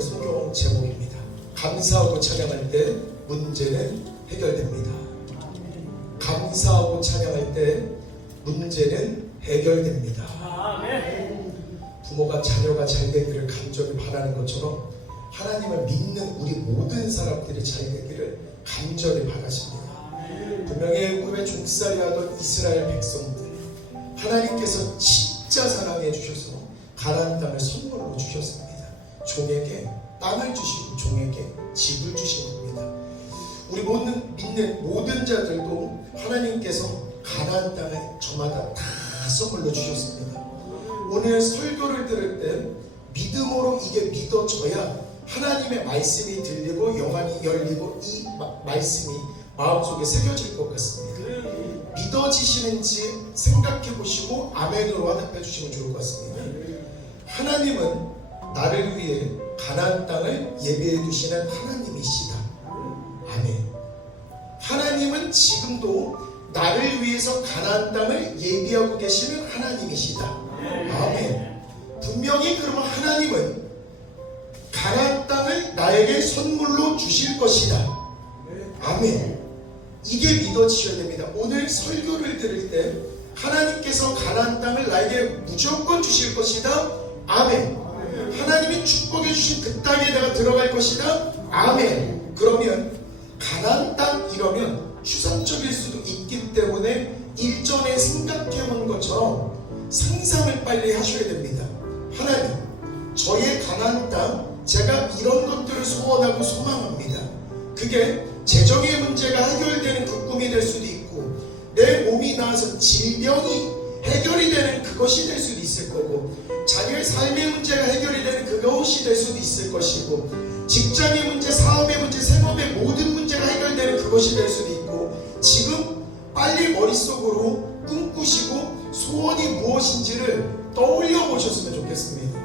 오늘 성경 제목입니다. 감사하고 찬양할 때 문제는 해결됩니다. 감사하고 찬양할 때 문제는 해결됩니다. 부모가 자녀가 잘 되기를 간절히 바라는 것처럼 하나님을 믿는 우리 모든 사람들이 잘 되기를 간절히 바라십니다. 분명히 애굽에 종살이 하던 이스라엘 백성들, 하나님께서 진짜 사랑해 주셔서 가나안 땅을 선물로 주셨습니다. 종에게 땅을 주시고 종에게 집을 주신 겁니다. 우리 믿는 모든 자들도 하나님께서 가나안 땅을 저마다 다 선물로 주셨습니다. 오늘 설교를 들을 때 믿음으로 이게 믿어져야 하나님의 말씀이 들리고 영안이 열리고 이 말씀이 마음속에 새겨질 것 같습니다. 믿어지시는지 생각해 보시고 아멘으로 화답해 주시면 좋을 것 같습니다. 하나님은 나를 위해 가나안 땅을 예비해 두시는 하나님이시다. 아멘. 하나님은 지금도 나를 위해서 가나안 땅을 예비하고 계시는 하나님이시다. 아멘. 분명히 그러면 하나님은 가나안 땅을 나에게 선물로 주실 것이다. 아멘. 이게 믿어지셔야 됩니다. 오늘 설교를 들을 때 하나님께서 가나안 땅을 나에게 무조건 주실 것이다. 아멘. 하나님이 축복해 주신 그 땅에 내가 들어갈 것이다. 아멘. 그러면 가나안 땅 이러면 추상적일 수도 있기 때문에 일전에 생각해 본 것처럼 상상을 빨리 하셔야 됩니다. 하나님, 저의 가나안 땅 제가 이런 것들을 소원하고 소망합니다. 그게 재정의 문제가 해결되는 그 꿈이 될 수도 있고, 내 몸이 나아서 질병이 해결이 되는 그것이 될 수도 있을 거고, 자녀의 삶의 문제가 해결이 되는 그것이 될 수도 있을 것이고, 직장의 문제, 사업의 문제, 생업의 모든 문제가 해결되는 그것이 될 수도 있고, 지금 빨리 머릿속으로 꿈꾸시고 소원이 무엇인지를 떠올려 보셨으면 좋겠습니다.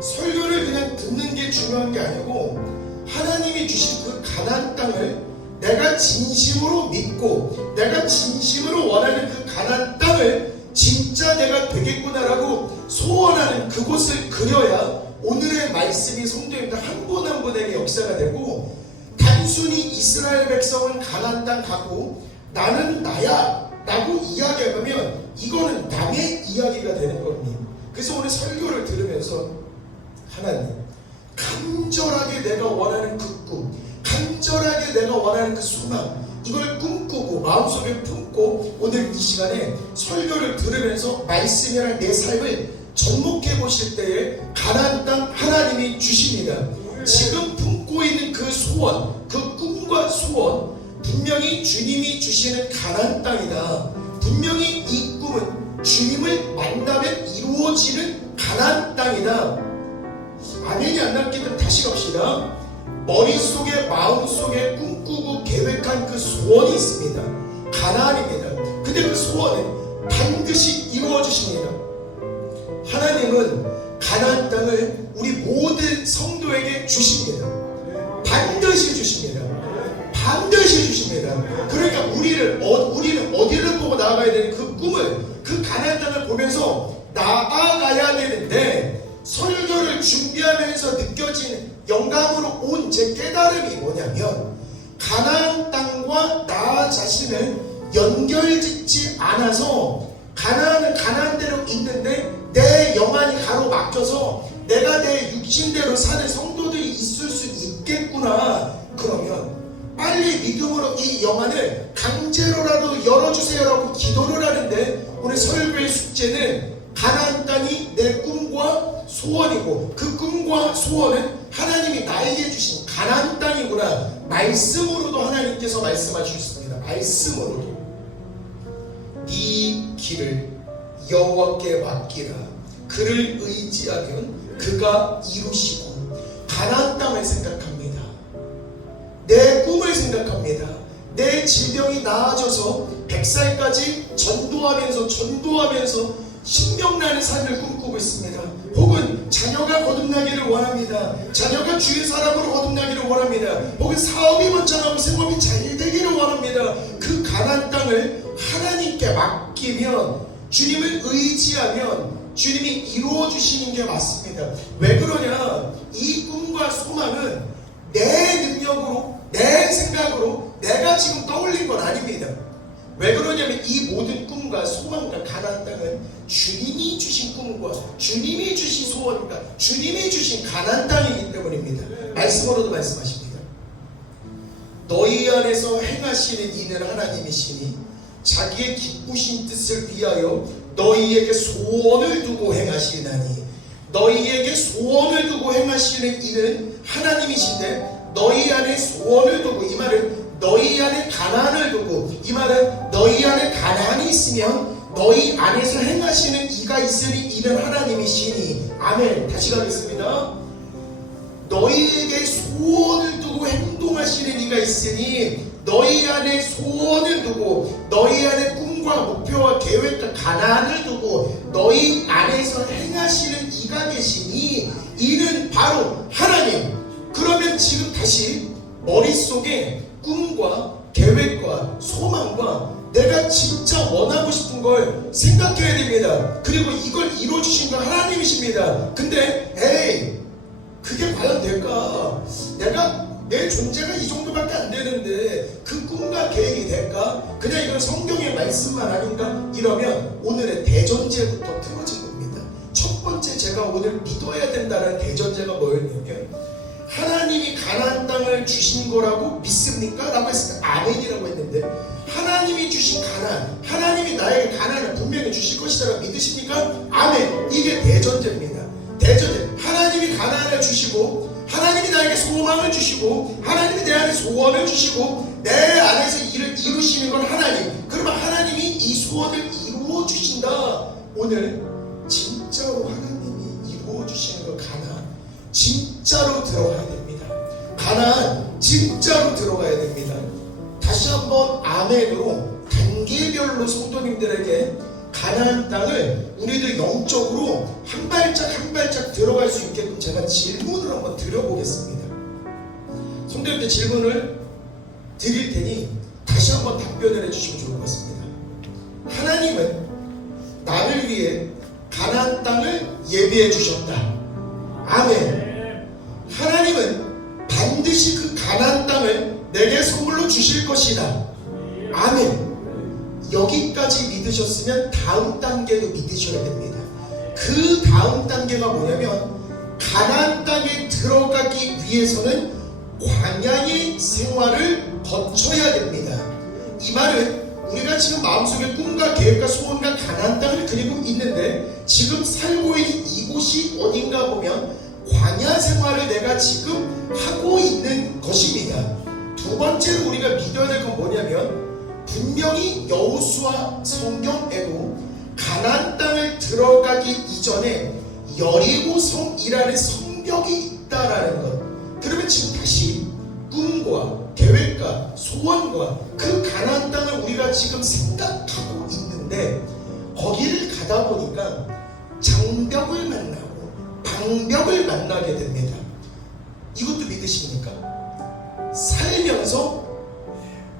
설교를 그냥 듣는 게 중요한 게 아니고 하나님이 주신 그 가나안 땅을 내가 진심으로 믿고 내가 진심으로 원하는 그 가나안 땅을 진짜 내가 되겠구나라고 소원하는 그곳을 그려야 오늘의 말씀이 성도님들 한 분 한 분에게 역사가 되고, 단순히 이스라엘 백성은 가나안 땅 가고 나는 나야 라고 이야기하면 이거는 남의 이야기가 되는 겁니다. 그래서 오늘 설교를 들으면서 하나님, 간절하게 내가 원하는 그 꿈, 간절하게 내가 원하는 그 소망, 이걸 꿈꾸고 마음속에 품고 오늘 이 시간에 설교를 들으면서 말씀이랑 내 삶을 접목해 보실 때에 가나안 땅 하나님이 주십니다. 지금 품고 있는 그 소원, 그 꿈과 소원, 분명히 주님이 주시는 가나안 땅이다. 분명히 이 꿈은 주님을 만나면 이루어지는 가나안 땅이다. 아멘이 안 남기면 다시 갑시다. 머릿속에 마음속에 꿈꾸고 계획한 그 소원이 있습니다. 가나안입니다. 근데 그 소원은 반드시 이루어 주십니다. 하나님은 가나안 땅을 우리 모든 성도에게 주십니다. 반드시 주십니다. 반드시 주십니다. 그러니까 우리는 어디를 보고 나아가야 되는 그 꿈을, 그 가나안 땅을 보면서 나아가야 되는데, 설교를 준비하면서 느껴진 영감으로 온 제 깨달음이 뭐냐면, 가나안 땅과 나 자신을 연결짓지 않아서 가나안은 가나안대로 있는데 내 영안이 가로막혀서 내가 내 육신대로 사는 성도들이 있을 수 있겠구나. 그러면 빨리 믿음으로 이 영안을 강제로라도 열어주세요라고 기도를 하는데, 오늘 설교의 숙제는 가나안 땅이 내 꿈과 소원이고 그 꿈과 소원은 하나님이 나에게 주신 가나안 땅이구나. 말씀으로도 하나님께서 말씀하셨습니다. 말씀으로도 네 길을 여호와께 맡기라. 그를 의지하면 그가 이루시고. 가나안 땅을 생각합니다. 내 꿈을 생각합니다. 내 질병이 나아져서 100살까지 전도하면서 신명나는 삶을 꿈꾸고 있습니다. 혹은 자녀가 거듭나기를 원합니다. 자녀가 주의 사람으로 거듭나기를 원합니다. 혹은 사업이 번창하고 생업이 잘 되기를 원합니다. 그 가나안 땅을 하나님께 맡기면, 주님을 의지하면 주님이 이루어 주시는 게 맞습니다. 왜 그러냐? 이 꿈과 소망, 내 능력으로, 내 생각으로 내가 지금 떠올린 건 아닙니다. 왜 그러냐면 이 모든 꿈과 소망과 가나안 땅은 주님이 주신 꿈과 주님이 주신 소원과 주님이 주신 가나안 땅이기 때문입니다. 말씀으로도 말씀하십니다. 너희 안에서 행하시는 이는 하나님이시니 자기의 기쁘신 뜻을 위하여 너희에게 소원을 두고 행하시나니, 너희에게 소원을 두고 행하시는 이는 하나님이신데 너희 안에 소원을 두고, 이 말은 너희 안에 가나안을 두고, 이 말은 너희 안에 가나안이 있으면 너희 안에서 행하시는 이가 있으니 이는 하나님이시니. 아멘. 다시 가겠습니다. 너희에게 소원을 두고 행동하시는 이가 있으니 너희 안에 소원을 두고, 너희 안에 꿈과 목표와 계획과 가나안을 두고 너희 안에서 행하시는 이가 계시니 이는 바로 하나님. 그러면 지금 다시 머릿속에 꿈과 계획과 소망과 내가 진짜 원하고 싶은 걸 생각해야 됩니다. 그리고 이걸 이루어주신 건 하나님이십니다. 근데 에이, 그게 과연 될까? 내 존재가 이 정도밖에 안 되는데 그 꿈과 계획이 될까? 그냥 이건 성경의 말씀만 아닌가? 이러면 오늘의 대전제부터 틀어진 겁니다. 첫 번째 제가 오늘 믿어야 된다는 대전제가 뭐였냐면, 하나님이 가나안 땅을 주신 거라고 믿습니까? 라고 했을 때 아멘이라고 했는데, 하나님이 주신 가나안, 하나님이 나에게 가나안을 분명히 주실 것이라고 믿으십니까? 아멘. 이게 대전제입니다. 대전제. 하나님이 가나안을 주시고, 하나님이 나에게 소망을 주시고, 하나님이 내 안에 소원을 주시고, 내 안에서 일을 이루시는 건 하나님. 그러면 하나님이 이 소원을 이루어 주신다. 오늘 진짜로 하나님이 이루어 주시는 걸 가나안 진짜로 들어가야 됩니다. 가나안 진짜로 들어가야 됩니다. 다시 한번 아멘으로 단계별로 성도님들에게 가나안 땅을 우리들 영적으로 한 발짝 한 발짝 들어갈 수 있게끔 제가 질문을 한번 드려보겠습니다. 성도님들 질문을 드릴 테니 다시 한번 답변을 해주시면 좋을 것 같습니다. 하나님은 나를 위해 가나안 땅을 예비해 주셨다. 아멘. 하나님은 반드시 그 가나안 땅을 내게 선물로 주실 것이다. 아멘. 여기까지 믿으셨으면 다음 단계도 믿으셔야 됩니다. 그 다음 단계가 뭐냐면, 가나안 땅에 들어가기 위해서는 광야의 생활을 거쳐야 됩니다. 이 말은 우리가 지금 마음속에 꿈과 계획과 소원과 가나안 땅을 그리고 있는데, 지금 살고 있는 이곳이 어딘가 보면 광야 생활을 내가 지금 하고 있는 것입니다. 두 번째로 우리가 믿어야 될 건 뭐냐면, 분명히 여호수아 성경에도 가나안 땅을 들어가기 이전에 여리고성이라는 성벽이 있다라는 것. 그러면 지금 다시 꿈과 계획과 소원과 그 가나안 땅을 우리가 지금 생각하고 있는데, 거기를 가다 보니까 장벽을 만나고 방벽을 만나게 됩니다. 이것도 믿으십니까? 살면서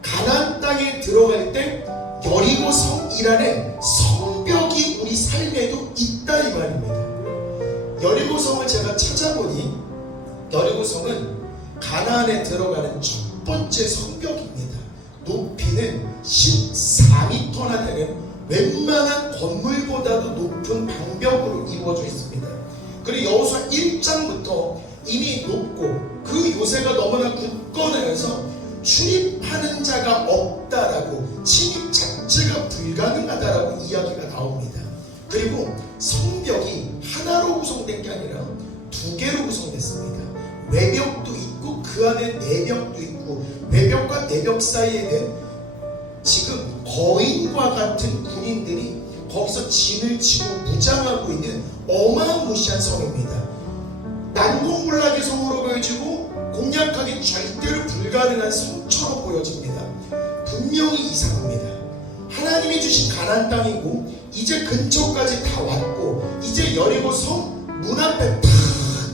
가나안 땅에 들어갈 때 여리고성이라는 성벽이 우리 삶에도 있다 이 말입니다. 여리고성을 제가 찾아보니 여리고성은 가나안에 들어가는 첫 번째 성벽입니다. 높이는 14m나 되는 웬만한 건물보다도 높은 방벽으로 이루어져 있습니다. 그리고 여호수아 1장부터 이미 높고 그 요새가 너무나 굳건하여서 출입하는 자가 없다라고, 침입 자체가 불가능하다라고 이야기가 나옵니다. 그리고 성벽이 하나로 구성된 게 아니라 두 개로 구성됐습니다. 외벽도 있고 그 안에 내벽도 있고, 외벽과 내벽 사이에는 지금 거인과 같은 군인들이 거기서 진을 치고 무장하고 있는 어마무시한 성입니다. 난공불락의 성으로 보여지고 공략하기 절대로 불가능한 성처럼 보여집니다. 분명히 이상합니다. 하나님이 주신 가나안 땅이고 이제 근처까지 다 왔고 이제 여리고 성 문 앞에 탁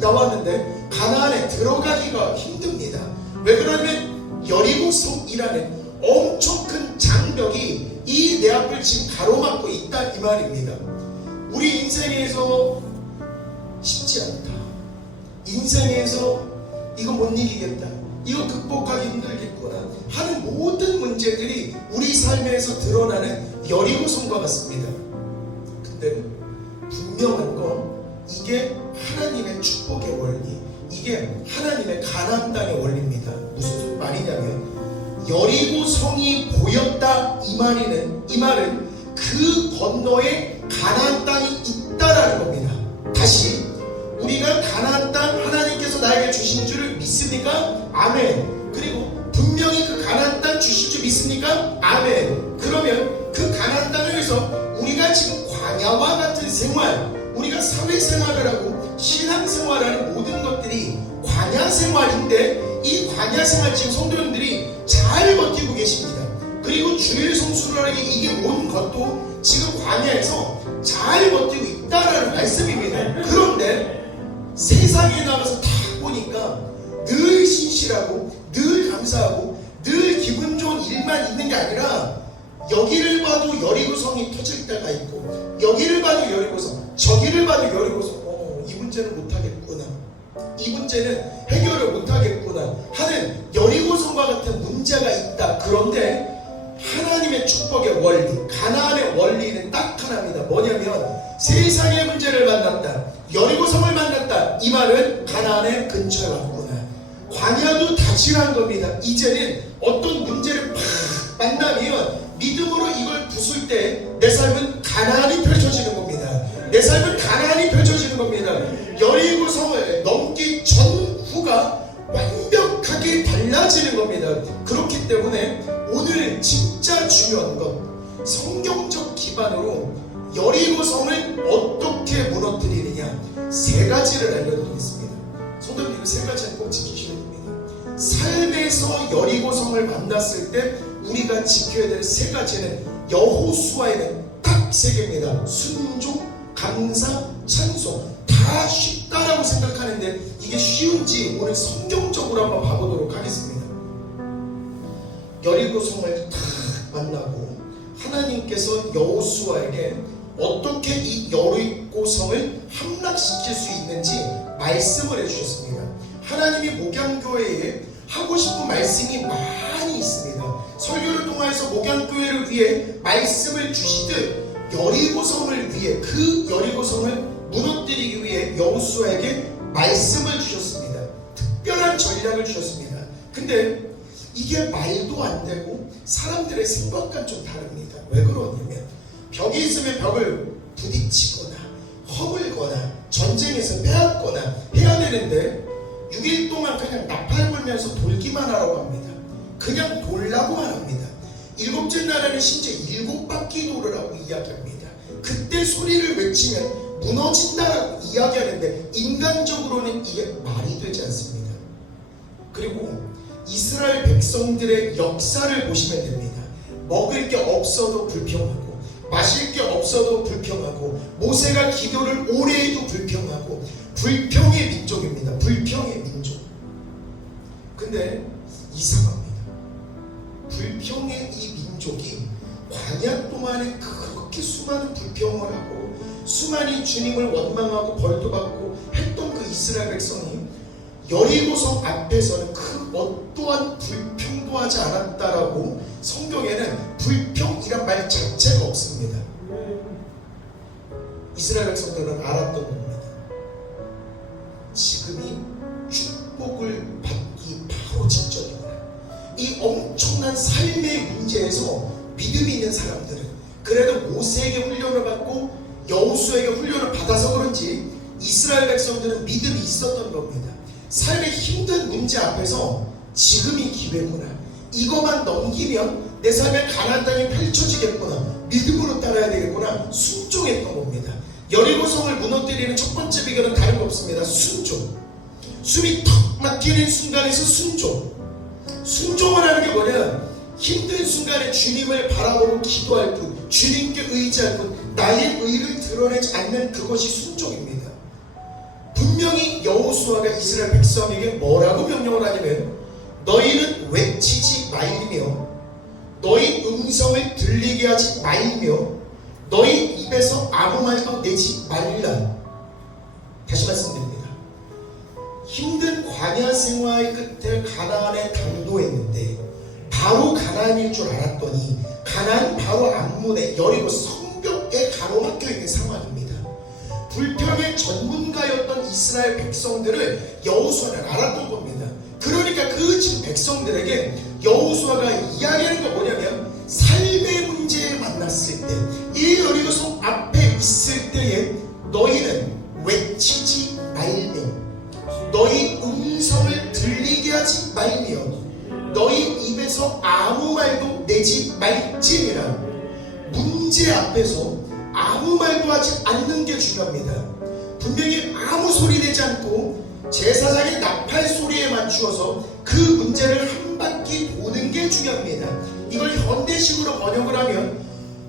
나왔는데 가나안에 들어가기가 힘듭니다. 왜 그러냐면 여리고성이라는 엄청 큰 장벽이 이 내 앞을 지금 가로막고 있다 이 말입니다. 우리 인생에서 쉽지 않다. 인생에서 이거 못 이기겠다, 이거 극복하기 힘들겠구나 하는 모든 문제들이 우리 삶에서 드러나는 여리고성과 같습니다. 근데 분명한 건 이게 하나님의 축복의 원리, 이게 하나님의 가나안 땅의 원리입니다. 무슨 말이냐면 여리고성이 보였다 이 말은 그 건너에 가나안 땅이 있다라는 겁니다. 다시 우리가 가나안 땅 하나님께서 나에게 주신 줄을 믿습니까? 아멘. 그리고 분명히 그 가나안 땅 주실 줄 믿습니까? 아멘. 그러면 그 가나안 땅에서 우리가 지금 광야와 같은 생활, 우리가 사회생활을 하고 신앙생활하는 모든 것들이 광야 생활인데 이 광야 생활 지금 성도님들이 잘 버티고 계십니다. 그리고 주일 성수를 하기 이게 온 것도 지금 광야에서 잘 버티고 있다라는 말씀입니다. 그런데 세상에 나가서 다 보니까 늘 신실하고 늘 감사하고 늘 기분 좋은 일만 있는 게 아니라 여기를 봐도 여리고성이 터질 때가 있고 여기를 봐도 여리고성, 저기를 봐도 여리고성, 이 문제는 못하겠구나, 이 문제는 해결을 못하겠구나 하는 여리고성과 같은 문제가 있다. 그런데 하나님의 축복의 원리, 가나안의 원리는 딱 하나입니다. 뭐냐면 세상의 문제를 만났다, 여리고성을 만났다, 이 말은 가나안의 근처에 왔구나. 광야도 다질한 겁니다. 이제는 어떤 문제를 팍 만나면 믿음으로 이걸 부술 때 내 삶은 가나안이 펼쳐지는 겁니다. 내 삶은 가나안이 펼쳐지는 겁니다. 여리고성을 넘기 전후가 완벽하게 달라지는 겁니다. 그렇기 때문에 오늘 진짜 중요한 건 성경적 기반으로 여리고성을 어떻게 무너뜨리느냐, 세 가지를 알려드리겠습니다. 성도님, 이거 세 가지는 꼭 지키셔야 됩니다. 삶에서 여리고성을 만났을 때 우리가 지켜야 될 세 가지는 여호수아에는 딱 세 개입니다. 순종, 감사, 찬송. 다 쉽다라고 생각하는데 이게 쉬운지 오늘 성경적으로 한번 봐보도록 하겠습니다. 여리고성을 딱 만나고 하나님께서 여호수아에게 어떻게 이 여리고성을 함락시킬 수 있는지 말씀을 해주셨습니다. 하나님이 목양교회에 하고 싶은 말씀이 많이 있습니다. 설교를 통해서 목양교회를 위해 말씀을 주시듯 여리고성을 위해, 그 여리고성을 무너뜨리기 위해 여호수아에게 말씀을 주셨습니다. 특별한 전략을 주셨습니다. 근데 이게 말도 안 되고 사람들의 생각과는 좀 다릅니다. 왜 그러냐면 벽이 있으면 벽을 부딪히거나 허물거나 전쟁에서 빼앗거나 해야 되는데 6일 동안 그냥 나팔 불면서 돌기만 하라고 합니다. 그냥 돌라고만 합니다. 7째 날에는 심지어 7바퀴 돌으라고 이야기합니다. 그때 소리를 외치면 무너진다라고 이야기하는데 인간적으로는 이게 말이 되지 않습니다. 그리고 이스라엘 백성들의 역사를 보시면 됩니다. 먹을 게 없어도 불평하고 마실 게 없어도 불평하고 모세가 기도를 오래 해도 불평하고 불평의 민족입니다. 불평의 민족. 근데 이상합니다. 불평의 이 민족이 광야 동안에 그렇게 수많은 불평을 하고 수많은 주님을 원망하고 벌도 받고 했던 그 이스라엘 백성이 여리고성 앞에서는 그 어떠한 불평도 하지 않았다라고 성경에는 불평이란 말 자체가 없습니다. 이스라엘 백성들은 알았던 겁니다. 지금이 축복을 받기 바로 직전이구나. 이 엄청난 삶의 문제에서 믿음이 있는 사람들은 그래도 모세에게 훈련을 받고 여호수아에게 훈련을 받아서 그런지 이스라엘 백성들은 믿음이 있었던 겁니다. 삶의 힘든 문제 앞에서 지금이 기회구나, 이것만 넘기면 내 삶의 가나안 땅이 펼쳐지겠구나, 믿음으로 따라야 되겠구나, 순종했던 겁니다. 여리고성을 무너뜨리는 첫 번째 비결은 다른 거 없습니다. 순종. 숨이 턱 막히는 순간에서 순종. 순종을 하는 게 뭐냐, 힘든 순간에 주님을 바라보고 기도할 뿐, 주님께 의지할 뿐, 나의 의를 드러내지 않는 그것이 순종입니다. 분명히 여호수아가 이스라엘 백성에게 뭐라고 명령을 하냐면 너희는 외치지 말며 너희 음성을 들리게 하지 말며 너희 입에서 아무 말도 내지 말라. 다시 말씀드립니다. 힘든 광야 생활 끝에 가나안에 당도했는데 바로 가나안일 줄 알았더니 가나안 바로 앞문에 여리고 성벽에 가로막혀 있는 상황입니다. 불평의 전문가였던 이스라엘 백성들을 여호수아는 알았던 겁니다. 그러니까 그 지금 백성들에게 여호수아가 이야기하는 건 뭐냐면 삶의 문제에 만났을 때 이 여리고성 앞에 있을 때에 너희는 외치지 말며 너희 음성을 들리게 하지 말며 너희 입에서 아무 말도 내지 말지니라. 문제 앞에서 아무 말도 하지 않는 게 중요합니다. 분명히 아무 소리 내지 않고 제사장의 나팔 소리에 맞추어서 그 문제를 한 바퀴 도는 게 중요합니다. 이걸 현대식으로 번역을 하면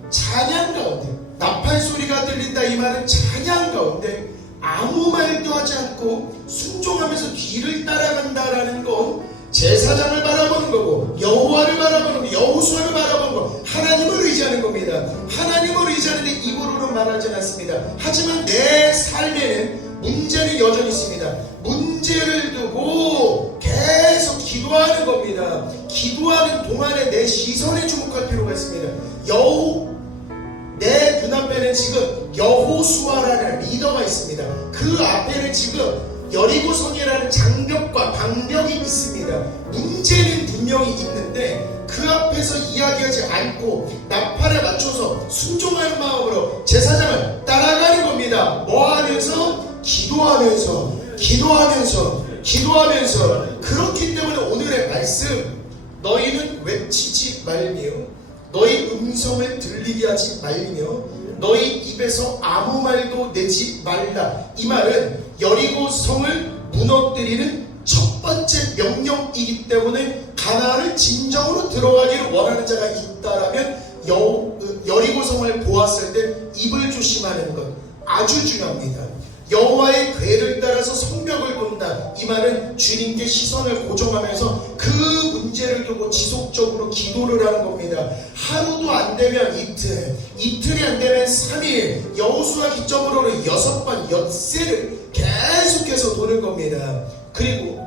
찬양 가운데 나팔 소리가 들린다, 이 말은 찬양 가운데 아무 말도 하지 않고 순종하면서 뒤를 따라간다라는 건 제사장을 바라보는 거고 여호와를 바라보는 거, 여호수아를 바라보는 거, 하나님을 의지하는 겁니다. 하나님을 의지하는데 입으로는 말하지 않습니다. 하지만 내 삶에는 문제는 여전히 있습니다. 문제를 두고 계속 기도하는 겁니다. 기도하는 동안에 내 시선에 주목할 필요가 있습니다. 내 눈앞에는 지금 여호수아라는 리더가 있습니다. 그 앞에는 지금 여리고성이라는 장벽과 방벽이 있습니다. 문제는 분명히 있는데 그 앞에서 이야기하지 않고 나팔에 맞춰서 순종하는 마음으로 제사장을 따라가는 겁니다. 뭐 하면서? 기도하면서 그렇기 때문에 오늘의 말씀, 너희는 외치지 말며 너희 음성을 들리게 하지 말며 너희 입에서 아무 말도 내지 말라. 이 말은 여리고성을 무너뜨리는 첫 번째 명령이기 때문에 가나안을 진정으로 들어가기를 원하는 자가 있다라면 여리고성을 보았을 때 입을 조심하는 것 아주 중요합니다. 여호와의 궤를 따라서 성벽을 돈다. 이 말은 주님께 시선을 고정하면서 그 문제를 두고 지속적으로 기도를 하는 겁니다. 하루도 안 되면 이틀, 이틀이 안 되면 3일, 여호수아 기점으로는 6번 엿새를 계속해서 도는 겁니다. 그리고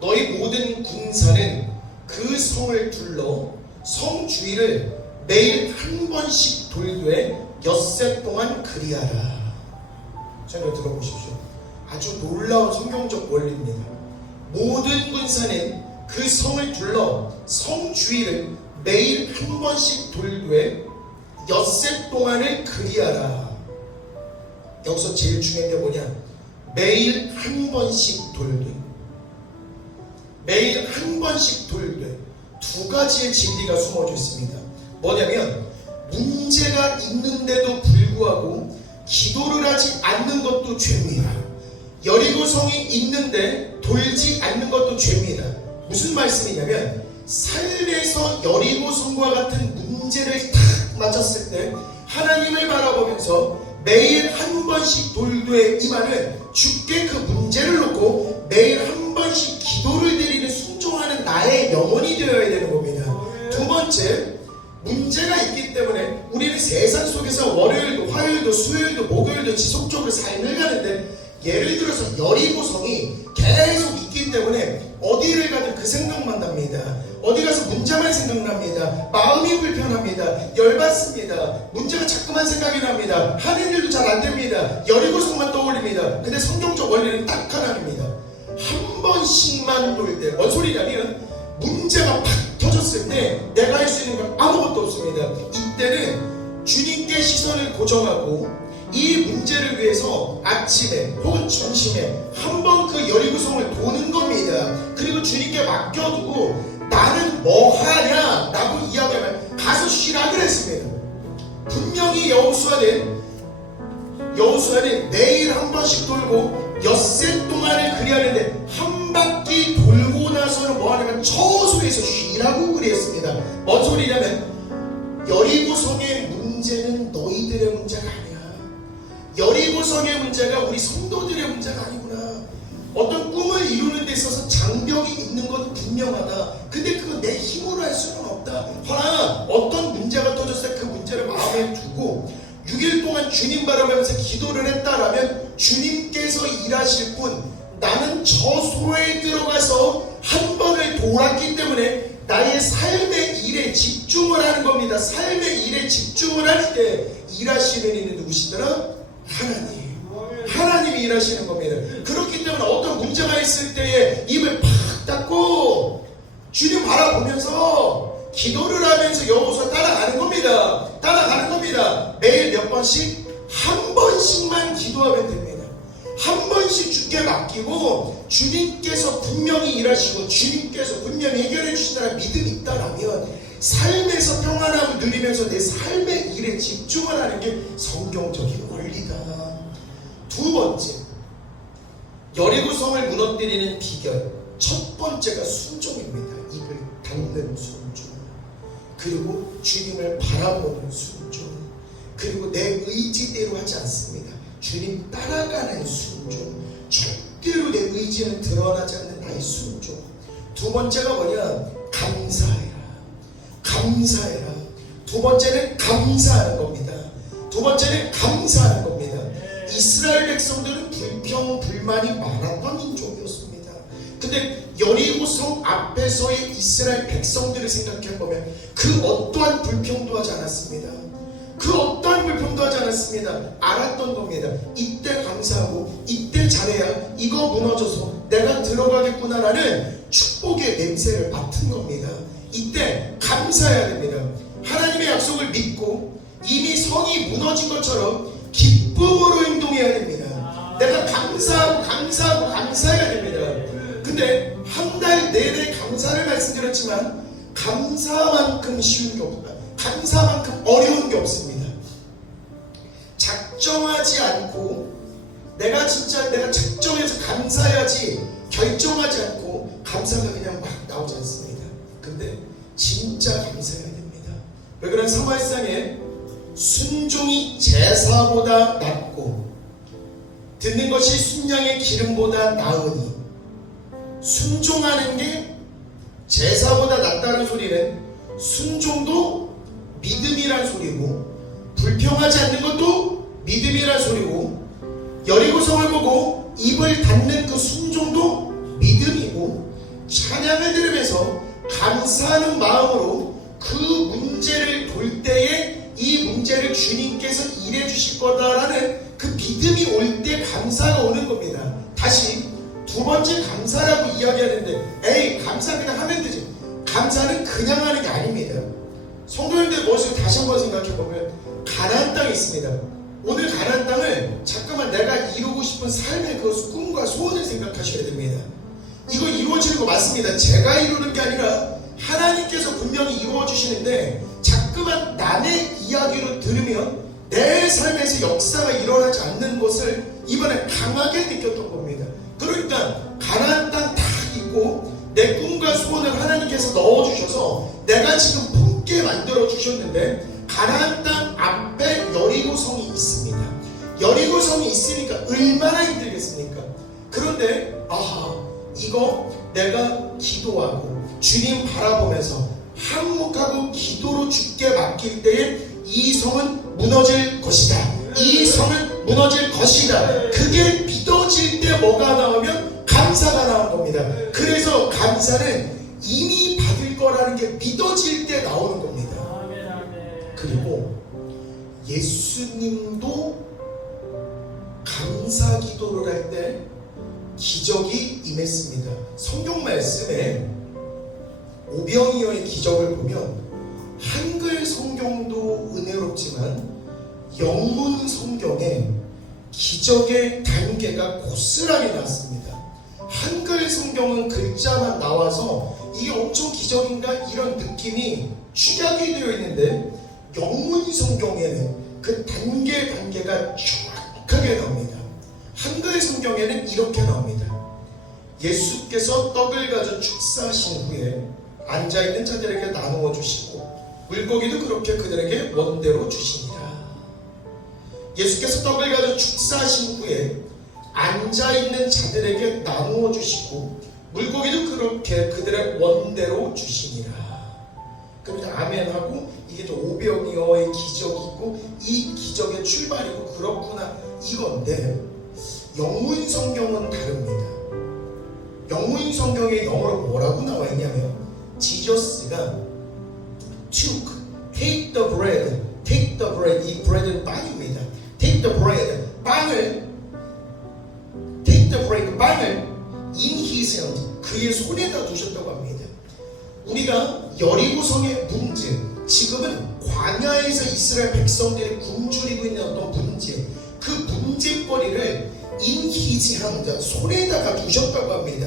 너희 모든 군사는 그 성을 둘러 성 주위를 매일 한 번씩 돌되 엿새 동안 그리하라. 잘 들어보십시오. 아주 놀라운 성경적 원리입니다. 모든 군사는 그 성을 둘러 성 주위를 매일 한 번씩 돌되 엿새 동안을 그리하라. 여기서 제일 중요한 게 뭐냐? 매일 한 번씩 돌되, 매일 한 번씩 돌되. 두 가지의 진리가 숨어져 있습니다. 뭐냐면 문제가 있는데도 불구하고 기도를 하지 않는 것도 죄입니다. 여리고성이 있는데 돌지 않는 것도 죄입니다. 무슨 말씀이냐면 삶에서 여리고성과 같은 문제를 딱 맞았을 때 하나님을 바라보면서 매일 한 번씩 돌되, 이 말은 주께 그 문제를 놓고 매일 한 번씩 기도를 드리는 순종하는 나의 영혼이 되어야 되는 겁니다. 두 번째, 문제가 있기 때문에 우리는 세상 속에서 월요일도 화요일도 수요일도 목요일도 지속적으로 삶을 가는데, 예를 들어서 여리고성이 계속 있기 때문에 어디를 가든 그 생각만 납니다. 어디 가서 문제만 생각납니다. 마음이 불편합니다. 열받습니다. 문제가 자꾸만 생각이 납니다. 하는 일도 잘 안 됩니다. 여리고성만 떠올립니다. 근데 성경적 원리는 딱 하나입니다. 한 번씩만 돌 때, 뭔 소리냐면 문제가 팍 터졌을 때 내가 할 수 있는 건 아무것도 없습니다. 이때는 주님께 시선을 고정하고 이 문제를 위해서 아침에 혹은 점심에 한번 그 여리고성을 도는 겁니다. 그리고 주님께 맡겨두고 나는 뭐 하냐 라고 이야기하면 가서 쉬라 그랬습니다. 분명히 여호수아는 매일 한 번씩 돌고 엿새 동안을 그리하는데 한 바퀴 돌고 나서는 뭐 하냐면 처소에서 쉬라고 그랬습니다. 뭔 소리냐면 여리고성의 문제는 너희들의 문제가 아니야. 여리고성의 문제가 우리 성도들의 문제가 아니구나. 어떤 꿈을 이루는 데 있어서 장벽이 있는 건 분명하다. 근데 그건 내 힘으로 할 수는 없다. 허나 어떤 문제가 터졌을 때 그 문제를 마음에 두고 6일 동안 주님 바라보면서 기도를 했다라면 주님께서 일하실 분, 나는 저소에 들어가서 한 번을 돌았기 때문에 나의 삶의 일에 집중을 하는 겁니다. 삶의 일에 집중을 할 때 일하시는 이는 누구시더라? 하나님. 하나님이 일하시는 겁니다. 그렇기 때문에 어떤 문제가 있을 때에 입을 팍 닫고 주님 바라보면서 기도를 하면서 여호수아 따라가는 겁니다. 따라가는 겁니다. 매일 몇 번씩? 한 번씩만 기도하면 됩니다. 한 번씩 주께 맡기고 주님께서 분명히 일하시고 주님께서 분명히 해결해 주신다는 믿음이 있다라면 삶에서 평안함을 누리면서 내 삶의 일에 집중을 하는 게 성경적인 원리다. 두 번째, 여리고성을 무너뜨리는 비결. 첫 번째가 순종입니다. 입을 닫는 순종, 그리고 주님을 바라보는 순종, 그리고 내 의지대로 하지 않습니다. 주님 따라가는 순종. 절대로 내 의지는 드러나지 않는 나의 순종. 두 번째가 뭐냐? 감사해라. 감사해라. 두 번째는 감사하는 겁니다. 두 번째는 감사하는 겁니다. 이스라엘 백성들은 불평, 불만이 많았던 민족이었습니다. 근데 여리고성 앞에서의 이스라엘 백성들을 생각해보면 그 어떠한 불평도 하지 않았습니다. 그 어떠한 불평도 하지 않았습니다. 알았던 겁니다. 이때 감사하고 이때 잘해야 이거 무너져서 내가 들어가겠구나라는 축복의 냄새를 맡은 겁니다. 이때 감사해야 됩니다. 하나님의 약속을 믿고 이미 성이 무너진 것처럼 기쁨으로 행동해야 됩니다. 내가 감사하고 감사해야 됩니다. 근데 한 달 내내 감사를 말씀드렸지만 감사만큼 쉬운 게 없다. 감사만큼 어려운 게 없습니다. 작정하지 않고 내가 작정해서 감사해야지 결정하지 않고 감사가 그냥 막 나오지 않습니다. 근데 진짜 감사해야 됩니다. 왜 그런 사무엘상에 순종이 제사보다 낫고 듣는 것이 순양의 기름보다 나으니, 순종하는 게 제사보다 낫다는 소리는 순종도 믿음이란 소리고 불평하지 않는 것도 믿음이란 소리고 여리고성을 보고 입을 닫는 그 순종도 믿음이고 찬양을 들으면서 감사하는 마음으로 그 문제를 돌 때에 이 문제를 주님께서 일해 주실 거다라는 그 믿음이 올 때 감사가 오는 겁니다. 다시 두 번째 감사라고 이야기하는데 에이 감사 그냥 하면 되지. 감사는 그냥 하는 게 아닙니다. 성도님들 머릿속에 다시 한번 생각해보면 가나안 땅이 있습니다. 오늘 가나안 땅을 잠깐만 내가 이루고 싶은 삶의 그 꿈과 소원을 생각하셔야 됩니다. 이거 이루어지는 거 맞습니다. 제가 이루는 게 아니라 하나님께서 분명히 이루어주시는데 자꾸만 남의 이야기로 들으면 내 삶에서 역사가 일어나지 않는 것을 이번에 강하게 느꼈던 겁니다. 그러니까 가나안 땅 다 있고 내 꿈과 소원을 하나님께서 넣어주셔서 내가 지금 품게 만들어주셨는데 가나안 땅 앞에 여리고성이 있습니다. 여리고성이 있으니까 얼마나 힘들겠습니까? 그런데 이거 내가 기도하고 주님 바라보면서 항목하고 기도로 주께 맡길 때에 이 성은 무너질 것이다. 이 성은 무너질 것이다. 그게 믿어질 때 뭐가 나오면 감사가 나온 겁니다. 그래서 감사는 이미 받을 거라는 게 믿어질 때 나오는 겁니다. 그리고 예수님도 감사 기도를 할 때 기적이 임했습니다. 성경 말씀에 오병이어의 기적을 보면 한글 성경도 은혜롭지만 영문 성경에 기적의 단계가 고스란히 나왔습니다. 한글 성경은 글자만 나와서 이게 엄청 기적인가 이런 느낌이 축약이 되어 있는데 영문 성경에는 그 단계가 정확하게 나옵니다. 한글 성경에는 이렇게 나옵니다. 예수께서 떡을 가져 축사하신 후에 앉아있는 자들에게 나누어 주시고 물고기도 그렇게 그들에게 원대로 주시니라. 예수께서 떡을 가져 축사하신 후에 앉아있는 자들에게 나누어 주시고 물고기도 그렇게 그들의 원대로 주시니라. 그러면 아멘하고 이게 좀 오병이어의 기적이고 이 기적의 출발이고 그렇구나 이건데 영문 성경은 다릅니다. 영문 성경에 영어로 뭐라고 나와 있냐면 지저스가 take the bread, 이 bread는 빵입니다. take the bread, 빵을 in his hand, 그의 손에다 두셨다고 합니다. 우리가 여리고성의 문제, 지금은 광야에서 이스라엘 백성들이 굶주리고 있는 어떤 문제, 그 문제거리를 in his hand, 손에다가 두셨다고 합니다.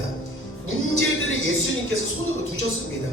문제들을 예수님께서 손으로 두셨습니다.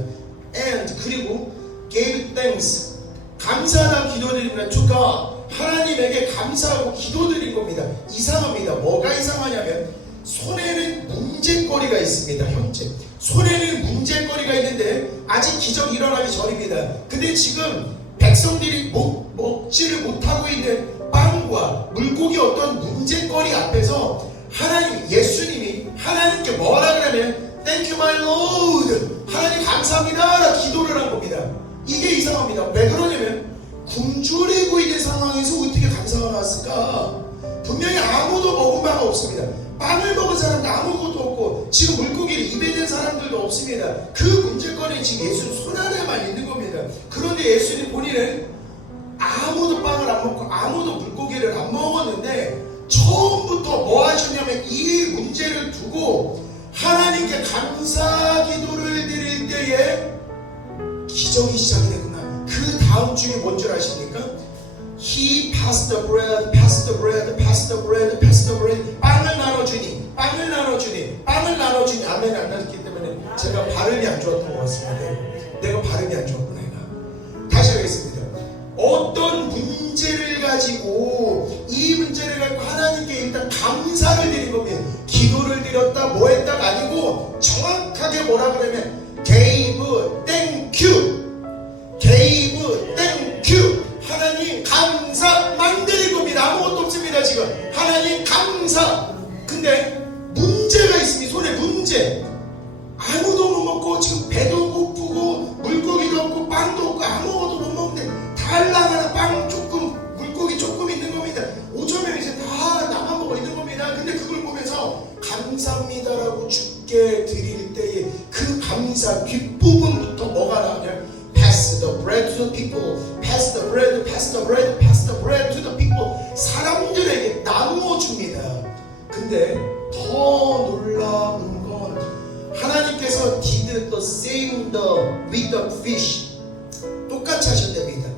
And 그리고 gave thanks, 감사하다 기도드립니다. to God, 하나님에게 감사하고 기도드린 겁니다. 이상합니다. 뭐가 이상하냐면 손에는 문제거리가 있습니다. 현재 손에는 문제거리가 있는데 아직 기적이 일어나기 전입니다. 근데 지금 백성들이 먹지를 못하고 있는 빵과 물고기 어떤 문제거리 앞에서 하나님, 예수님이 하나님께 뭐라 그러면 Thank you my Lord, 하나님 감사합니다 기도를 한 겁니다. 이게 이상합니다. 왜 그러냐면 굶주리고 있는 상황에서 어떻게 감사가 나왔을까? 분명히 아무도 먹은 바가 없습니다. 빵을 먹은 사람도 아무것도 없고 지금 물고기를 입에 댄 사람들도 없습니다. 그 문제거리는 지금 예수님 손 안에만 있는 겁니다. 그런데 예수님 본인은 아무도 빵을 안 먹고 아무도 물고기를 안 먹었는데 처음부터 뭐 하셨냐면 이 문제를 두고 하나님께 감사 기도를 드릴 때에 기적이 시작이 됐구나. 그 다음 중에 뭔 줄 아십니까? He passed the bread, passed the bread, passed the bread, passed the bread. 빵을 나눠주니, 빵을 나눠주니, 빵을 나눠주니. 아멘 안 나눴기 때문에 제가 발음이 안 좋았던 것 같습니다. 내가 발음이 안 좋았구나. 다시 하겠습니다. 어떤 문제를 가지고 이 문제를 가지고 하나님께 일단 감사를 드린 겁니다. 기도를 드렸다 뭐 했다가 아니고 정확하게 뭐라 그러면 gave thank you, gave thank you. 하나님 감사만 드릴 겁니다. 아무것도 없습니다. 지금 하나님 감사. 근데 문제가 있습니다. 손에 문제. 아무도 못 먹고 지금 배도 고프고 물고기도 없고 빵도 없고 아무것도 못 먹는데 달랑하나 빵 조금 물고기 조금 있는 겁니다. 5,000명 이제 다 나만 먹어 있는 겁니다. 근데 그걸 보면서 감사합니다라고 주께 드릴 때에 그 감사 뒷부분부터 뭐가 나오냐? Pass the bread to the people. Pass the bread, pass the bread, pass the bread to the people. 사람들에게 나누어 줍니다. 근데 더 놀라운 건 하나님께서 did the same with the fish. 똑같이 하셨답니다.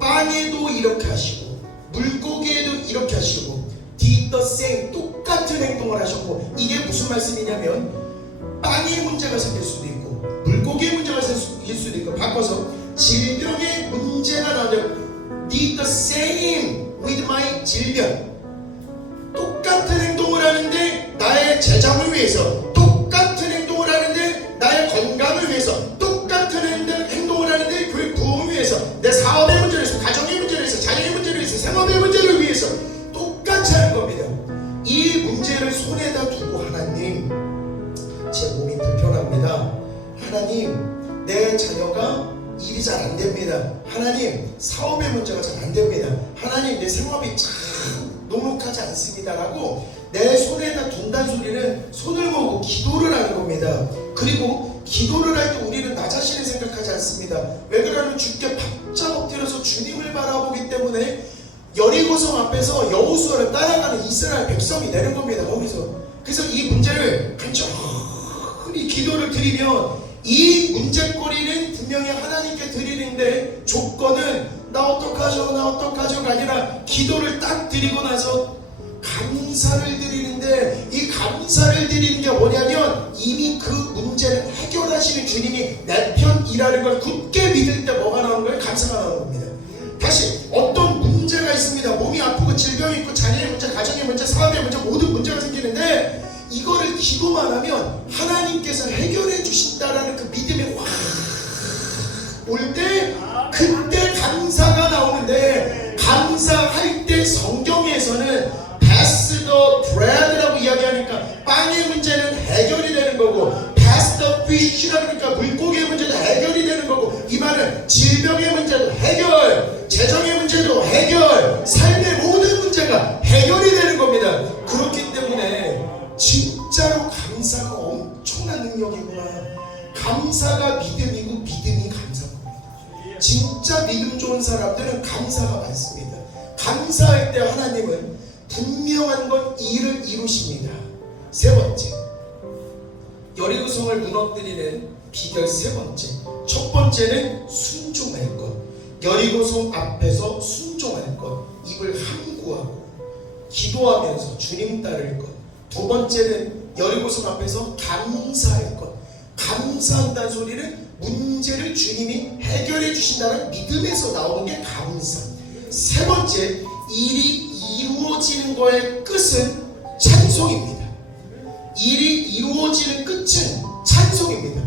빵에도 이렇게 하시고 물고기에도 이렇게 하시고 did the same, 똑같은 행동을 하셨고, 이게 무슨 말씀이냐면 빵에 문제가 생길 수도 있고 물고기의 문제가 생길 수도 있고, 바꿔서 질병의 문제가 나오면 did the same with my 질병. 똑같은 행동을 하는데 나의 재정을 위해서, 똑같은 행동을 하는데 나의 건강을 위해서, 똑같은 행동을 하는데 교회 부흥을 위해서, 내 사업의 문제를 위해서, 가정의 문제를 위해서, 자녀의 문제를 위해서, 생업의 문제를 위해서 똑같이 하는 겁니다. 이 문제를 손에다 두고 하나님, 제 몸이 불편합니다. 하나님, 내 자녀가 일이 잘 안 됩니다. 하나님, 사업의 문제가 잘 안 됩니다. 하나님, 내 생업이 참 녹록하지 않습니다 라고 내 손에다 둔다는 소리는 손을 모으고 기도를 하는 겁니다. 그리고 기도를 할 때 우리는 나 자신을 생각하지 않습니다. 왜 그러냐면 주께 바짝 엎드려서 주님을 바라보기 때문에 여리고성 앞에서 여호수아를 따라가는 이스라엘 백성이 되는 겁니다. 거기서. 그래서 이 문제를 간절히 기도를 드리면 이 문제거리는 분명히 하나님께 드리는데 조건은 나 어떡하죠가 아니라 기도를 딱 드리고 나서 감사를 드리는데, 이 감사를 드리는 게 뭐냐면 이미 그 문제를 해결하시는 주님이 내 편이라는 걸 굳게 믿을 때 뭐가 나오는 거예요? 감사가 나오는 겁니다. 다시 어떤 문제가 있습니다. 몸이 아프고 질병이 있고 자녀의 문제, 가정의 문제, 사업의 문제, 모든 문제가 생기는데 이거를 기도만 하면 하나님께서 해결해 주신다라는 그 믿음이 확 올 때 그때 감사가 나오는데, 감사할 때 성경에서는 pass the bread라고 이야기하니까 빵의 문제는 해결이 되는 거고, pass the fish라고 하니까 물고기의 문제도 해결이 되는 거고, 이 말은 질병의 문제도 해결, 재정의 문제도 해결, 삶의 모든 문제가 해결이 되는 겁니다. 그렇기 때문에 진짜로 감사가 엄청난 능력이구나. 감사가 믿음이고 믿음이 감사입니다. 진짜 믿음 좋은 사람들은 감사가 많습니다. 감사할 때 하나님은 분명한 건 일을 이루십니다. 세 번째, 여리고성을 무너뜨리는 비결 세 번째. 첫 번째는 순종할 것. 여리고성 앞에서 순종할 것. 입을 함구하고 기도하면서 주님 따를 것. 두 번째는 여리고성 앞에서 감사할 것. 감사한다는 소리는 문제를 주님이 해결해 주신다는 믿음에서 나오는 게 감사. 세 번째, 일이 이루어지는 거의 끝은 찬송입니다. 일이 이루어지는 끝은 찬송입니다.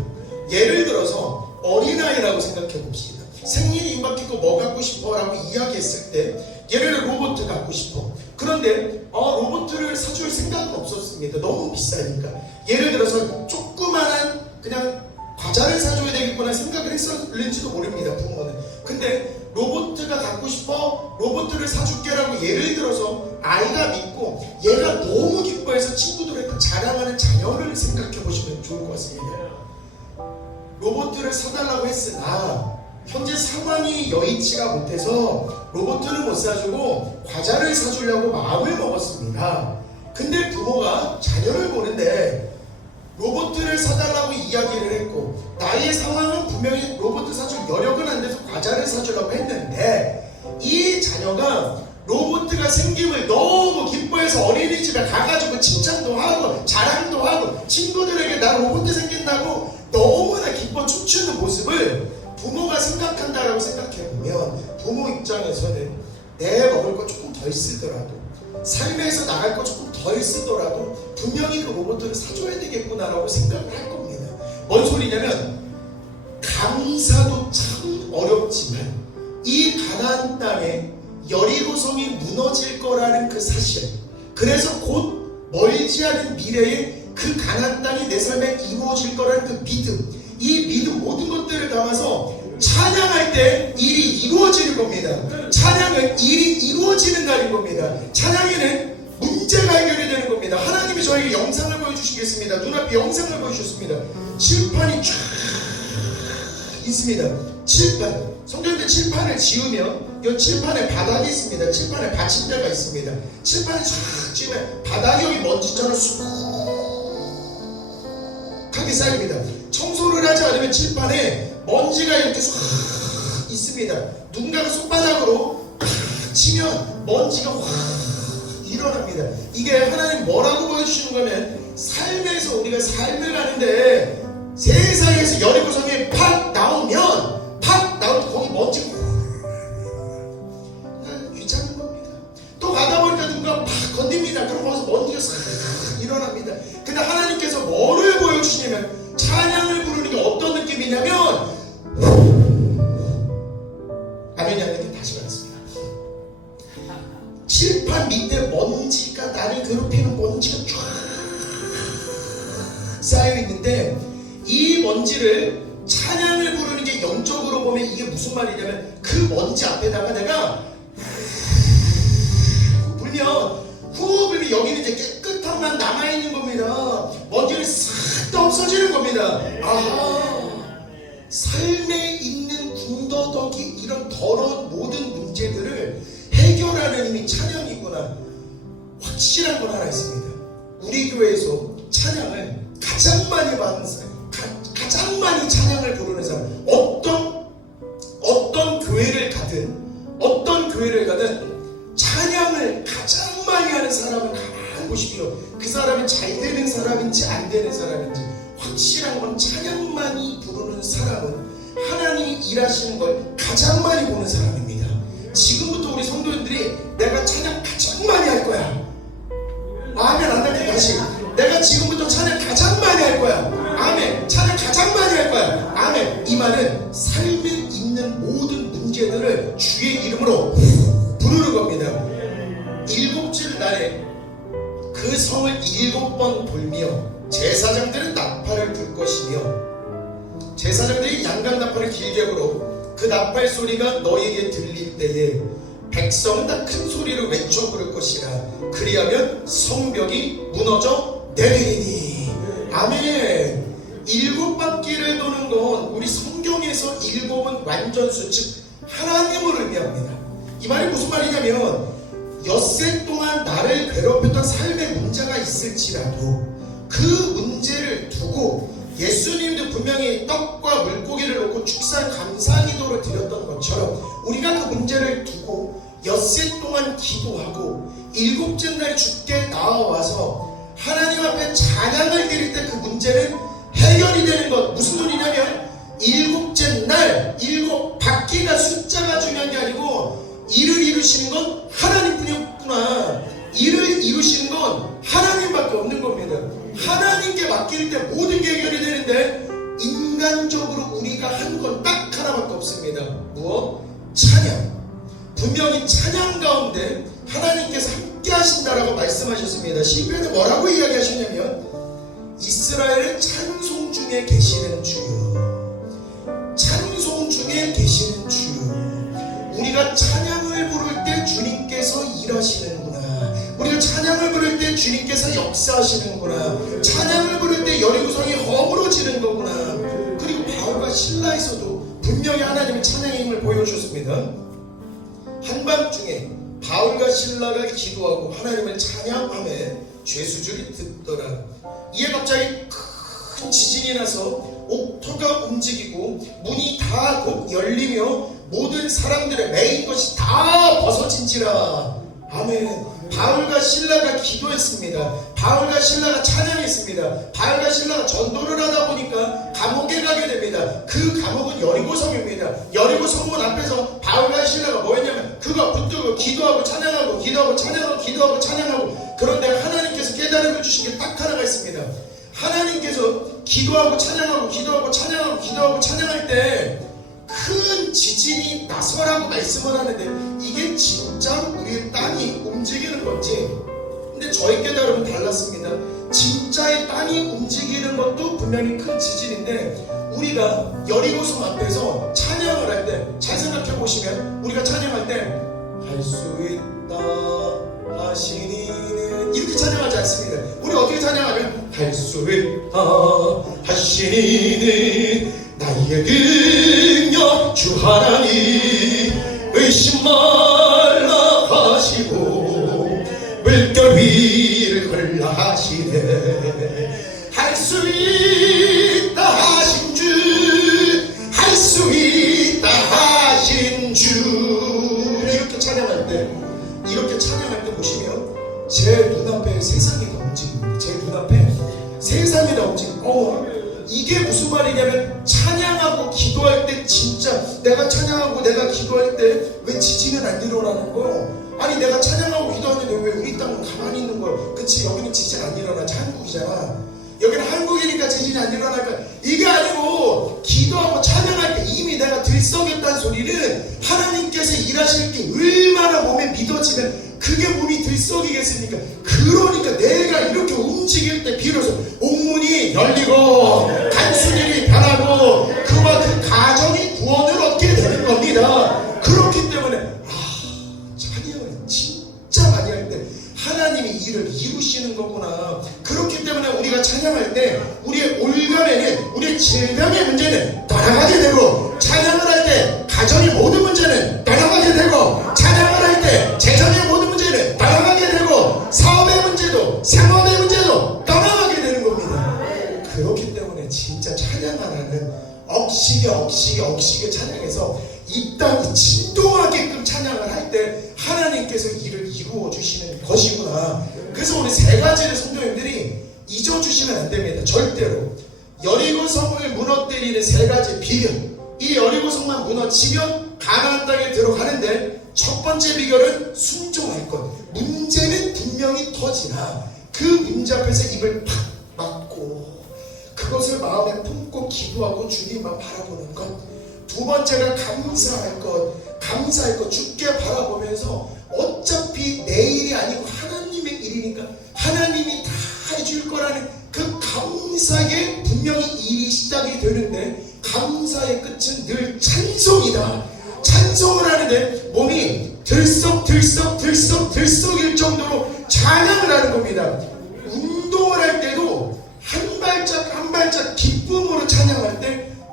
예를 들어서 어린아이라고 생각해 봅시다. 생일이 임박했고 뭐 갖고 싶어? 라고 이야기했을 때 예를 들어 로봇 갖고 싶어. 그런데 로봇을 사줄 생각은 없었습니다. 너무 비싸니까. 예를 들어서 조그만한 그냥 과자를 사줘야 되겠구나 생각을 했었는지도 모릅니다. 부모는. 근데 로봇가 갖고 싶어? 로봇을 사줄게라고 예를 들어서 아이가 믿고 얘가 너무 기뻐해서 친구들한테 자랑하는 자녀를 생각해 보시면 좋을 것 같습니다. 로봇을 사달라고 했으나 현재 상황이 여의치가 못해서 로봇을 못 사주고 과자를 사주려고 마음을 먹었습니다. 근데 부모가 자녀를 보는데 로봇을 사달라고 이야기를 했고 나의 상황은 분명히 로봇을 사줄 여력은 안 돼서 과자를 사주려고 했는데 이 자녀가 로봇가 생김을 너무 기뻐해서 어린이집에 가가지고 칭찬도 하고 자랑도 하고 친구들에게 나 로봇 생긴다고 너무나 기뻐 춤추는 모습을 부모가 생각한다라고 생각해보면 부모 입장에서는 내 먹을 거 조금 덜 쓰더라도 삶에서 나갈 거 조금 덜 쓰더라도 분명히 그 로봇을 사줘야 되겠구나라고 생각을 할 겁니다. 뭔 소리냐면 감사도 참 어렵지만 이 가나안 땅에 여리고성이 무너질 거라는 그 사실, 그래서 곧 멀지 않은 미래에 그 가나안 땅이 내 삶에 이루어질 거라는 그 믿음, 이 믿음 모든 것들을 담아서 찬양할 때 일이 이루어지는 겁니다. 찬양은 일이 이루어지는 날인 겁니다. 찬양에는 문제가 해결이 되는 겁니다. 하나님이 저에게 영상을 보여주시겠습니다. 눈앞에 영상을 보여주셨습니다. 칠판이 쫙 있습니다. 칠판. 성경때 칠판을 지으면 이 칠판에 바닥이 있습니다. 칠판에 받침대가 있습니다. 칠판을 쫙 지으면 바닥이 여기 먼지처럼 수북하게 쌓입니다. 청소를 하지 않으면 칠판에 먼지가 이렇게 쏙 있습니다. 누군가가 손바닥으로 치면 먼지가 확 일어납니다. 이게 하나님 뭐라고 보여주시는 거면 삶에서 우리가 삶을 가는데 세상에서 여리고성에 팍 나오면 거기 먼지가 귀찮은 겁니다. 또 가다 보니까 누군가 팍 건듭니다. 그럼 거기서 먼지가 싹 일어납니다. 근데 하나님께서 뭐를 보여주시냐면 찬양을 부르는 게 어떤 느낌이냐면 아멘이 아멘이 다시 가겠습니다. 칠판 밑에 먼지가 나를 괴롭히는 먼지가 쫙 쌓여 있는데 이 먼지를 찬양을 부르는 게 영적으로 보면 이게 무슨 말이냐면 그 먼지 앞에다가 내가 불면 호흡을 여기는 이제 깨끗함만 남아있는 겁니다. 먼지는 싹 다 없어지는 겁니다. 삶에 있는 군더더기 이런 더러운 모든 문제들을 해결하는 힘이 찬양이구나. 확실한 건 하나 있습니다. 우리 교회에서 찬양을 가장 많이 받는 사람, 가장 많이 찬양을 부르는 사람, 어떤 교회를 가든 찬양을 가장 많이 하는 사람을 가만히 보십시오. 그 사람이 잘 되는 사람인지 안 되는 사람인지 확실한 건 찬양만이 부르는 사람은 하나님이 일하시는 걸 가장 많이 보는 사람입니다. 지금부터 우리 성도님들이 내가 찬양 가장 많이 할 거야. 아멘. 안 할게. 다시. 내가 지금부터 찬양 가장 많이 할 거야. 아멘. 찬양 가장 많이 할 거야. 아멘. 이 말은 삶에 있는 모든 문제들을 주의 이름으로 부르는 겁니다. 일곱째 날에 그 성을 7번 돌며 제사장들은 나팔을 불 것이며 제사장들이 양각 나팔을 길게 불어 그 나팔 소리가 너에게 들릴 때에 백성은 다 큰 소리로 외쳐 부를 것이라. 그리하면 성벽이 무너져 내리니. 아멘. 바퀴를 도는 건 우리 성경에서 7은 완전수, 즉 하나님을 의미합니다. 이 말이 무슨 말이냐면 엿새 동안 나를 괴롭혔던 삶의 문제가 있을지라도 그 문제를 두고 예수님도 분명히 떡과 물고기를 놓고 축사 감사기도를 드렸던 것처럼 우리가 그 문제를 두고 엿새 동안 기도하고 7째 날 주께 나와서 하나님 앞에 찬양을 드릴 때 그 문제는 해결이 되는 것. 무슨 소리냐면 7째 날 7바퀴가 숫자가 중요한 게 아니고 일을 이루시는 건 하나님뿐이었구나. 일을 이루시는 건 하나님밖에 없는 겁니다. 하나님께 맡길 때 모든 게 해결이 되는데 인간적으로 우리가 한 건 딱 하나밖에 없습니다. 무엇? 찬양. 분명히 찬양 가운데 하나님께서 함께 하신다라고 말씀하셨습니다. 시편에 뭐라고 이야기하셨냐면 이스라엘은 찬송 중에 계시는 주여, 찬송 중에 계시는 주여. 우리가 찬양을 부를 때 주님께서 일하시는구나. 우리가 찬양을 부를 때 주님께서 역사하시는구나. 찬양을 부를 때 여리고성이 허물어지는 거구나. 그리고 바울과 실라에서도 분명히 하나님의 찬양의 힘을 보여주셨습니다. 한밤중에 바울과 실라가 기도하고 하나님을 찬양하며 죄수줄이 듣더라. 이에 갑자기 큰 지진이 나서 옥토가 움직이고 문이 다 곧 열리며 모든 사람들의 매인 것이 다 벗어진지라. 아멘. 바울과 실라가 기도했습니다. 바울과 실라가 찬양했습니다. 바울과 실라가 전도를 하다 보니까 감옥에 가게 됩니다. 그 감옥은 여리고성입니다. 여리고성문 앞에서 바울과 실라가 뭐했냐면 그거 붙들고 기도하고 찬양하고 기도하고 찬양하고 기도하고 찬양하고. 그런데 하나님께서 깨달음을 주신 게 딱 하나가 있습니다. 하나님께서 기도하고 찬양하고 기도하고 찬양하고 기도하고 찬양할 때 큰 지진이 나서라고 말씀을 하는데 이게 진짜 우리의 땅이 움직이는 건지. 근데 저희 깨달음은 달랐습니다. 진짜의 땅이 움직이는 것도 분명히 큰 지진인데 우리가 여리고성 앞에서 찬양을 할 때 잘 생각해 보시면 우리가 찬양할 때 할 수 있다 하시니는 이렇게 찬양하지 않습니다. 우리 어떻게 찬양하면 할 수 있다 하시니는 나의 능력 주 하나님 의심 말라 하시고 물결 위를 걸라 하시네. 할 수 있다 하신 주, 할 수 있다 하신 주. 이렇게 찬양할 때 보시면 제 눈앞에 세상이 다 움직입니다. 제 눈앞에 세상이 다 움직입니다. 이게 무슨 말이냐면 찬양하고 기도할 때 진짜 내가 찬양하고 내가 기도할 때 왜 지진은 안 일어나는 거요? 아니 내가 찬양하고 기도하는데 왜 우리 땅은 가만히 있는 거요? 그치, 여기는 지진 안 일어나지. 한국이잖아. 여기는 한국이니까 지진이 안 일어날까? 이게 아니고 기도하고 찬양할 때 이미 내가 들썩였다는 소리는 하나님께서 일하실 게 얼마나 몸에 믿어지면 그게 몸이 들썩이겠습니까? 그러니까 내가 이렇게 움직일 때 비로소 옥문이 열리고 단순일이 변하고 그와 그 가정이 구원을 얻게 되는 겁니다. 그렇기 때문에 찬양을 진짜 많이 할 때 하나님이 일을 이루시는 거구나. 그렇기 때문에 우리가 찬양할 때 우리의 올가매는 우리의 질병의 문제는 떠나가게 되고 찬양을 할 때 가정의 모든 문제는 떠나가게 되고 찬양을 할 때 재정의 모든 문제는 떠나가게 되고 사업의 문제도 생업의 문제도 떠나가게 되는 겁니다. 그렇기 때문에 진짜 찬양 하나는 억시게 찬양해서 이 땅이 진동하게끔 찬양을 할 때 하나님께서 일을 이루어 주시는 것이구나. 그래서 우리 세 가지를 성도님들이 잊어주시면 안 됩니다. 절대로. 여리고성을 무너뜨리는 세 가지 비결. 이 여리고성만 무너지면 가나안 땅에 들어가는데 첫 번째 비결은 순종할 것. 문제는 분명히 터지나 그 문제 앞에서 입을 팍 막고 그것을 마음에 품고 기도하고 주님만 바라보는 것. 두 번째가 감사할 것, 주께 바라보면서 어차피 내 일이 아니고 하나님의 일이니까 하나님이 다 해줄 거라는 그 감사에 분명히 일이 시작이 되는데 감사의 끝은 늘 찬송이다. 찬송을 하는데 몸이 들썩일 정도로 찬양을 하는 겁니다. 운동을 할 때도 한 발짝 기쁨으로 찬양할 때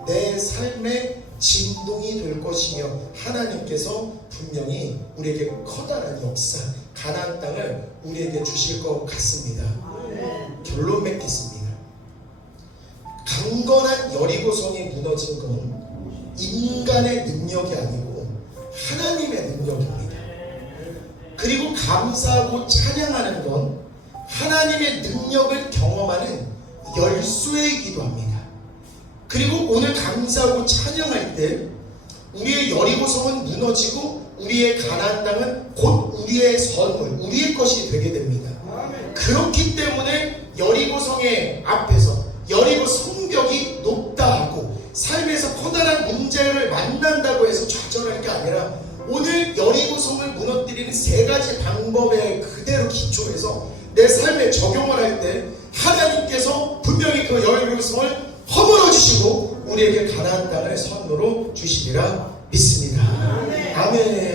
내 삶의 진동이 될 것이며 하나님께서 분명히 우리에게 커다란 역사, 가나안 땅을 우리에게 주실 것 같습니다. 결론 맺겠습니다. 강건한 여리고성이 무너진 건 인간의 능력이 아니고 하나님의 능력입니다. 그리고 감사하고 찬양하는 건 하나님의 능력을 경험하는 열쇠이기도 합니다. 그리고 오늘 감사하고 찬양할 때 우리의 여리고성은 무너지고 우리의 가나안 땅은 곧 우리의 선물, 우리의 것이 되게 됩니다. 그렇기 때문에 여리고성의 앞에서 여리고 성벽이 높다 하고 삶에서 커다란 문제를 만난다고 해서 좌절할 게 아니라 오늘 여리고성을 무너뜨리는 세 가지 방법에 그대로 기초해서 내 삶에 적용을 할 때 하나님께서 분명히 그 여리고성을 허물어 주시고 우리에게 가나안 땅을 선물로 주시리라 믿습니다. 아멘.